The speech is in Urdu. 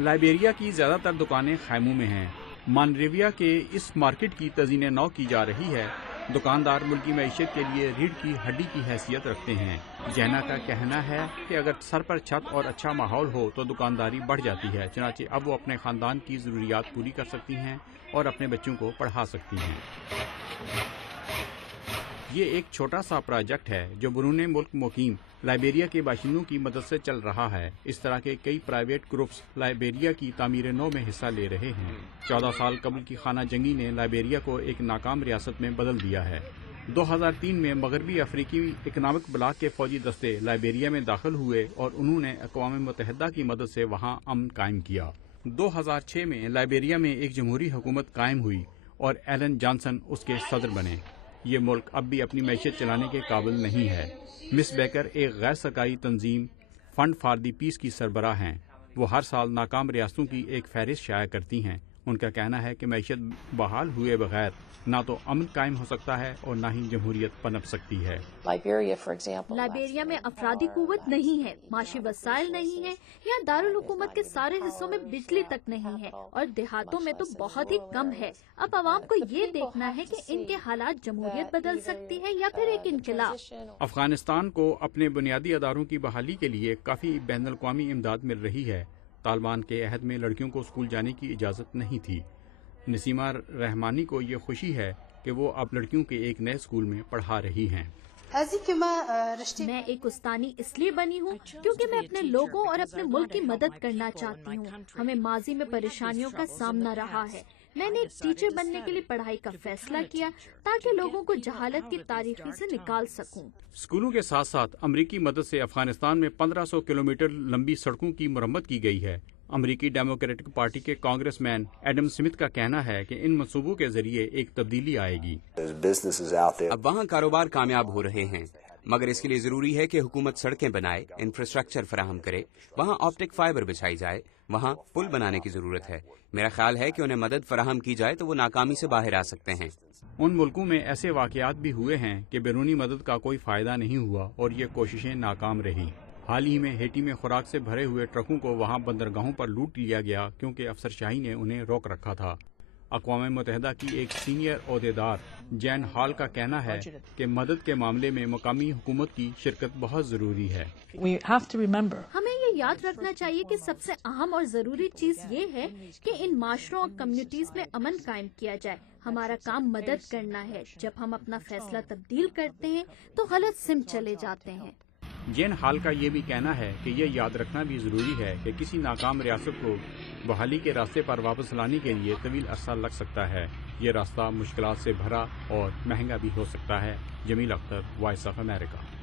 لائبیریا کی زیادہ تر دکانیں خیموں میں ہیں۔ مانریویا کے اس مارکیٹ کی تزئین نو کی جا رہی ہے۔ دکاندار ملکی معیشت کے لیے ریڑھ کی ہڈی کی حیثیت رکھتے ہیں۔ جینا کا کہنا ہے کہ اگر سر پر چھت اور اچھا ماحول ہو تو دکانداری بڑھ جاتی ہے، چنانچہ اب وہ اپنے خاندان کی ضروریات پوری کر سکتی ہیں اور اپنے بچوں کو پڑھا سکتی ہیں۔ یہ ایک چھوٹا سا پروجیکٹ ہے جو بیرون ملک مقیم لائبیریا کے باشندوں کی مدد سے چل رہا ہے۔ اس طرح کے کئی پرائیویٹ گروپس لائبیریا کی تعمیر نو میں حصہ لے رہے ہیں۔ 14 سال قبل کی خانہ جنگی نے لائبیریا کو ایک ناکام ریاست میں بدل دیا ہے۔ 2003 میں مغربی افریقی اکنامک بلاک کے فوجی دستے لائبیریا میں داخل ہوئے اور انہوں نے اقوام متحدہ کی مدد سے وہاں امن قائم کیا۔ 2006 میں لائبیریا میں ایک جمہوری حکومت قائم ہوئی اور ایلن جانسن اس کے صدر بنے۔ یہ ملک اب بھی اپنی معیشت چلانے کے قابل نہیں ہے۔ مس بیکر ایک غیر سرکاری تنظیم فنڈ فار دی پیس کی سربراہ ہیں۔ وہ ہر سال ناکام ریاستوں کی ایک فہرست شائع کرتی ہیں۔ ان کا کہنا ہے کہ معیشت بحال ہوئے بغیر نہ تو امن قائم ہو سکتا ہے اور نہ ہی جمہوریت پنپ سکتی ہے۔ لائبیریا میں افرادی قوت نہیں ہے، معاشی وسائل نہیں ہے، یا دارالحکومت کے سارے حصوں میں بجلی تک نہیں ہے، اور دیہاتوں میں تو بہت ہی کم ہے۔ اب عوام کو یہ دیکھنا ہے کہ ان کے حالات جمہوریت بدل سکتی ہے یا پھر ایک انقلاب۔ افغانستان کو اپنے بنیادی اداروں کی بحالی کے لیے کافی بین الاقوامی امداد مل رہی ہے۔ طالبان کے عہد میں لڑکیوں کو اسکول جانے کی اجازت نہیں تھی۔ نسیمہ رحمانی کو یہ خوشی ہے کہ وہ اب لڑکیوں کے ایک نئے اسکول میں پڑھا رہی ہیں۔ میں ایک استانی اس لیے بنی ہوں کیونکہ میں اپنے لوگوں اور اپنے ملک کی مدد کرنا چاہتی ہوں۔ ہمیں ماضی میں پریشانیوں کا سامنا رہا ہے۔ میں نے ایک ٹیچر بننے کے لیے پڑھائی کا فیصلہ کیا تاکہ لوگوں کو جہالت کی تاریکی سے نکال سکوں۔ اسکولوں کے ساتھ ساتھ امریکی مدد سے افغانستان میں 1500 کلومیٹر لمبی سڑکوں کی مرمت کی گئی ہے۔ امریکی ڈیموکریٹک پارٹی کے کانگریس مین ایڈم سمتھ کا کہنا ہے کہ ان منصوبوں کے ذریعے ایک تبدیلی آئے گی۔ اب وہاں کاروبار کامیاب ہو رہے ہیں، مگر اس کے لیے ضروری ہے کہ حکومت سڑکیں بنائے، انفراسٹرکچر فراہم کرے، وہاں آپٹک فائبر بچھائی جائے، وہاں پل بنانے کی ضرورت ہے۔ میرا خیال ہے کہ انہیں مدد فراہم کی جائے تو وہ ناکامی سے باہر آ سکتے ہیں۔ ان ملکوں میں ایسے واقعات بھی ہوئے ہیں کہ بیرونی مدد کا کوئی فائدہ نہیں ہوا اور یہ کوششیں ناکام رہیں۔ حال ہی میں ہیٹی میں خوراک سے بھرے ہوئے ٹرکوں کو وہاں بندرگاہوں پر لوٹ لیا گیا کیونکہ افسرشاہی نے انہیں روک رکھا تھا۔ اقوام متحدہ کی ایک سینئر عہدیدار جین ہال کا کہنا ہے کہ مدد کے معاملے میں مقامی حکومت کی شرکت بہت ضروری ہے۔ ہمیں یہ یاد رکھنا چاہیے کہ سب سے اہم اور ضروری چیز یہ ہے کہ ان معاشروں اور کمیونٹیز میں امن قائم کیا جائے۔ ہمارا کام مدد کرنا ہے۔ جب ہم اپنا فیصلہ تبدیل کرتے ہیں تو غلط سمت چلے جاتے ہیں۔ جین ہال کا یہ بھی کہنا ہے کہ یہ یاد رکھنا بھی ضروری ہے کہ کسی ناکام ریاست کو بحالی کے راستے پر واپس لانے کے لیے طویل عرصہ لگ سکتا ہے۔ یہ راستہ مشکلات سے بھرا اور مہنگا بھی ہو سکتا ہے۔ جمیل اختر، وائس آف امریکہ۔